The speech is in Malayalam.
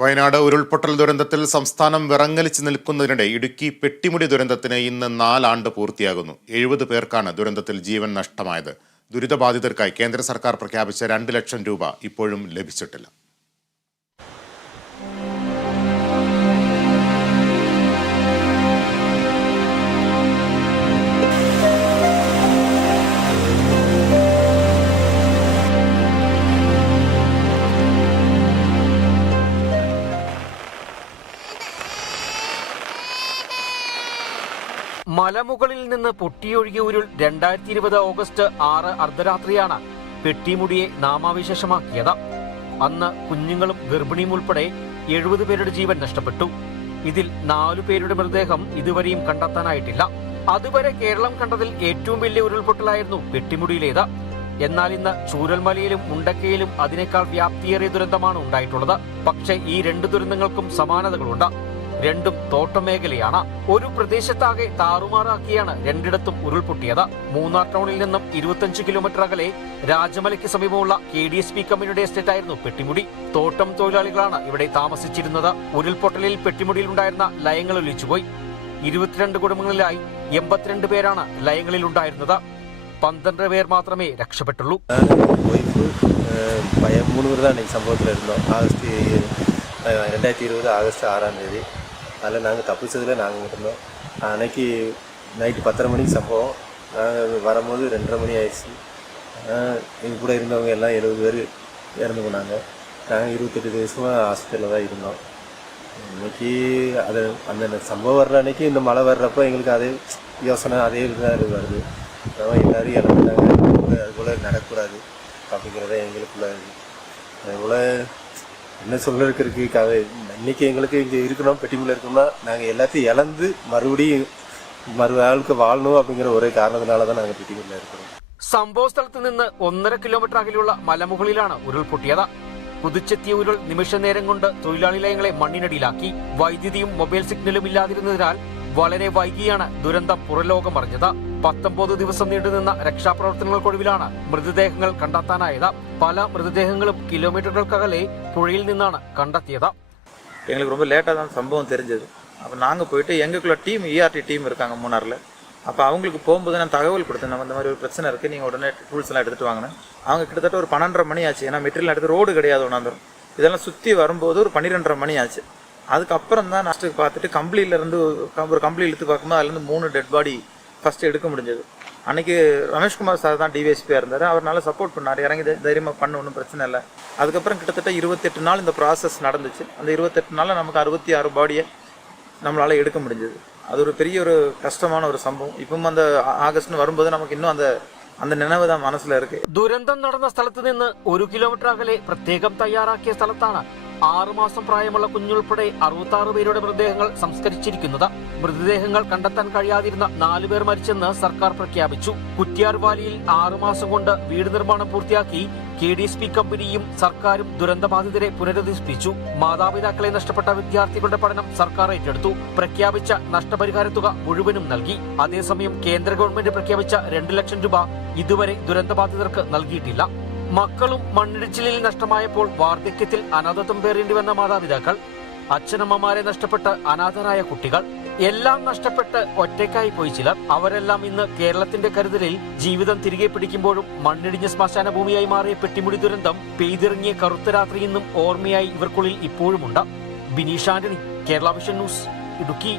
വയനാട് ഉരുൾപൊട്ടൽ ദുരന്തത്തിൽ സംസ്ഥാനം വിറങ്ങലിച്ച് നിൽക്കുന്നതിനിടെ ഇടുക്കി പെട്ടിമുടി ദുരന്തത്തിന് ഇന്ന് 4 ആണ്ട് പൂർത്തിയാകുന്നു. 70 പേർക്കാണ് ദുരന്തത്തിൽ ജീവൻ നഷ്ടമായത്. ദുരിതബാധിതർക്കായി കേന്ദ്ര സർക്കാർ പ്രഖ്യാപിച്ച 2 ലക്ഷം രൂപ ഇപ്പോഴും ലഭിച്ചിട്ടില്ല. മലമുകളിൽ നിന്ന് പൊട്ടിയൊഴുകിയ ഉരുൾ 2020 ഓഗസ്റ്റ് 6 അർദ്ധരാത്രിയാണ് പെട്ടിമുടിയെ നാമാവിശേഷമാക്കിയത്. അന്ന് കുഞ്ഞുങ്ങളും ഗർഭിണിയും ഉൾപ്പെടെ 70 പേരുടെ ജീവൻ നഷ്ടപ്പെട്ടു. ഇതിൽ 4 പേരുടെ മൃതദേഹം ഇതുവരെയും കണ്ടെത്താനായിട്ടില്ല. അതുവരെ കേരളം കണ്ടതിൽ ഏറ്റവും വലിയ ഉരുൾപൊട്ടലായിരുന്നു പെട്ടിമുടിയിലേത്. എന്നാൽ ഇന്ന് ചൂരൽമലയിലും മുണ്ടക്കയിലും അതിനേക്കാൾ വ്യാപ്തിയേറിയ ദുരന്തമാണ് ഉണ്ടായിട്ടുള്ളത്. പക്ഷേ ഈ 2 ദുരന്തങ്ങൾക്കും സമാനതകളുണ്ട്. രണ്ടും തോട്ടം മേഖലയാണ്. ഒരു പ്രദേശത്താകെ താറുമാറാക്കിയാണ് രണ്ടിടത്തും ഉരുൾപൊട്ടിയത്. മൂന്നാർ ടൗണിൽ നിന്നും 25 കിലോമീറ്റർ അകലെ രാജമലയ്ക്ക് സമീപമുള്ള KDSP കമ്പനിയുടെ എസ്റ്റേറ്റായിരുന്നു പെട്ടിമുടി. തോട്ടം തൊഴിലാളികളാണ് ഇവിടെ താമസിച്ചിരുന്നത്. ഉരുൾപൊട്ടലിൽ പെട്ടിമുടിയിൽ ഉണ്ടായിരുന്ന ലയങ്ങൾ ഒലിച്ചുപോയി. 22 കുടുംബങ്ങളിലായി 82 പേരാണ് ലയങ്ങളിൽ ഉണ്ടായിരുന്നത്. 12 പേർ മാത്രമേ രക്ഷപ്പെട്ടുള്ളൂ. സംഭവത്തിലായിരുന്നു 2020 ஆகஸ்ட் 6ஆம் தேதி. அதில் நாங்கள் தப்பிச்சதில் நாங்கள் இருந்தோம். அன்னைக்கு நைட்டு 10:30 மணிக்கு சம்பவம். நாங்கள் வரும்போது 2:30 மணி ஆயிடுச்சு. எங்கள் கூட இருந்தவங்க எல்லாம் 70 பேர் இறந்து போனாங்க. நாங்கள் 28 ദിവസமாக ஹாஸ்பிட்டலில் தான் இருந்தோம். இன்னைக்கு அது அந்த சம்பவம் வர்ற அன்னைக்கு இந்த மழை வர்றப்போ எங்களுக்கு அதே யோசனை அதே இதுதான் வருது. எல்லோரும் இறந்துட்டாங்க, அதுபோல் நடக்கக்கூடாது அப்படிங்கிறத எங்களுக்குள்ள அதுபோல் என்ன சொல்லிருக்கிறதுக்காக இன்னைக்கு எங்களுக்கு இங்கே இருக்கணும், பெட்டிமுடியில் இருக்கணும்னா நாங்கள் எல்லாத்தையும் இழந்து மறுபடியும் வாழ்க்கை வாழணும் அப்படிங்கிற ஒரே காரணத்தினால தான் நாங்கள் பெட்டிமுடியில் இருக்கிறோம். സംഭവ സ്ഥലത്ത് നിന്ന് 1.5 കിലോമീറ്റർ അകലെയുള്ള മലമുകളിലാണ് ഉരുൾപൊട്ടിയത്. കുതിച്ചെത്തിയ ഉരുൾ നിമിഷ നേരം കൊണ്ട് തൊഴിലാളി ലയങ്ങളെ മണ്ണിനടിയിലാക്കി. വൈദ്യുതിയും മൊബൈൽ സിഗ്നലും ഇല്ലാതിരുന്നതിനാൽ വളരെ വൈകിയാണ് ദുരന്തം പുറലോകം അറിഞ്ഞത്. 19 ദിവസം നീണ്ടുനിന്ന രക്ഷാപ്രവർത്തനങ്ങൾക്കൊടുവിലാണ് മൃതദേഹങ്ങൾ കണ്ടെത്താനായത്. പല മൃതദേഹങ്ങളും കിലോമീറ്ററുകൾക്കകലെ പുഴയിൽ നിന്നാണ് കണ്ടെത്തിയത്. எங்களுக்கு ரொம்ப லேட்டாக தான் சம்பவம் தெரிஞ்சது. அப்போ நாங்கள் போயிட்டு எங்களுக்குள்ள டீம் ERT டீம் இருக்காங்க மூணாரில். அப்போ அவங்களுக்கு போகும்போது நான் தகவல் கொடுத்தேன், நம்ம இந்த மாதிரி ஒரு பிரச்சனை இருக்குது, நீங்கள் உடனே டூல்ஸ் எல்லாம் எடுத்துகிட்டு வாங்கினேன். அவங்க கிட்டத்தட்ட ஒரு 12:30 மணி ஆச்சு. ஏன்னா மெட்டீரியல் எடுத்து ரோடு கிடையாது ஒன்றாந்துடும். இதெல்லாம் சுற்றி வரும்போது ஒரு 12:30 மணி ஆச்சு. அதுக்கப்புறம் தான் நஷ்டத்துக்கு பார்த்துட்டு கம்பளியிலேருந்து ஒரு கம்பளி இழுத்து பார்க்கும்போது அதுலேருந்து 3 டெட் பாடி ஃபஸ்ட்டு எடுக்க முடிஞ்சது. அன்றைக்கி ரமேஷ்குமார் சார் தான் டிவைஎஸ்பியாக இருந்தார். அவர் நல்லா சப்போர்ட் பண்ணார், இறங்கி தைரியமாக பண்ண ஒன்றும் பிரச்சனை இல்லை. அதுக்கப்புறம் கிட்டத்தட்ட 28 நாள் இந்த ப்ராசஸ் நடந்துச்சு. அந்த 28 நாளில் நமக்கு 66 பாடியை நம்மளால் எடுக்க முடிஞ்சது. அது ஒரு பெரிய ஒரு கஷ்டமான ஒரு சம்பவம். இப்பவும் அந்த ஆகஸ்ட்னு வரும்போது நமக்கு இன்னும் அந்த நினைவு தான் മനസ്സിൽ இருக்கு. ദുരന്തം നടന്ന സ്ഥലത്ത് നിന്ന് 1 കിലോമീറ്റർ അകലെ പ്രത്യേകം തയ്യാറാക്കിയ സ്ഥലത്താണ് 6 മാസം പ്രായമുള്ള കുഞ്ഞുൾപ്പെടെ 66 പേരുടെ മൃതദേഹങ്ങൾ സംസ്കരിച്ചിരിക്കുന്നത്. മൃതദേഹങ്ങൾ കണ്ടെത്താൻ കഴിയാതിരുന്ന 4 പേർ മരിച്ചെന്ന് സർക്കാർ പ്രഖ്യാപിച്ചു. കുറ്റ്യാർ വാലിയിൽ 6 മാസം കൊണ്ട് വീട് നിർമ്മാണം പൂർത്തിയാക്കി KDSP കമ്പനിയും സർക്കാരും ദുരന്തബാധിതരെ പുനരധിവസിപ്പിച്ചു. മാതാപിതാക്കളെ നഷ്ടപ്പെട്ട വിദ്യാർത്ഥികളുടെ പഠനം സർക്കാർ ഏറ്റെടുത്തു. പ്രഖ്യാപിച്ച നഷ്ടപരിഹാര തുക മുഴുവനും നൽകി. അതേസമയം കേന്ദ്ര ഗവൺമെന്റ് പ്രഖ്യാപിച്ച 2 ലക്ഷം രൂപ ഇതുവരെ ദുരന്തബാധിതർക്ക് നൽകിയിട്ടില്ല. മക്കളും മണ്ണിടിച്ചിലിൽ നഷ്ടമായപ്പോൾ വാർദ്ധക്യത്തിൽ അനാഥത്വം പേറേണ്ടി വന്ന മാതാപിതാക്കൾ, അച്ഛനമ്മമാരെ നഷ്ടപ്പെട്ട് അനാഥരായ കുട്ടികൾ, എല്ലാം നഷ്ടപ്പെട്ട് ഒറ്റയ്ക്കായി പോയി ചിലർ. അവരെല്ലാം ഇന്ന് കേരളത്തിന്റെ കരുതലിൽ ജീവിതം തിരികെ പിടിക്കുമ്പോഴും മണ്ണിടിഞ്ഞ ശ്മശാന ഭൂമിയായി മാറിയ പെട്ടിമുടി ദുരന്തം പെയ്തിറങ്ങിയ കറുത്ത രാത്രി ഇന്നും ഓർമ്മയായി ഇവർക്കുള്ളിൽ ഇപ്പോഴുമുണ്ട്. Bineesh Antony, Kerala Vision News, Idukki.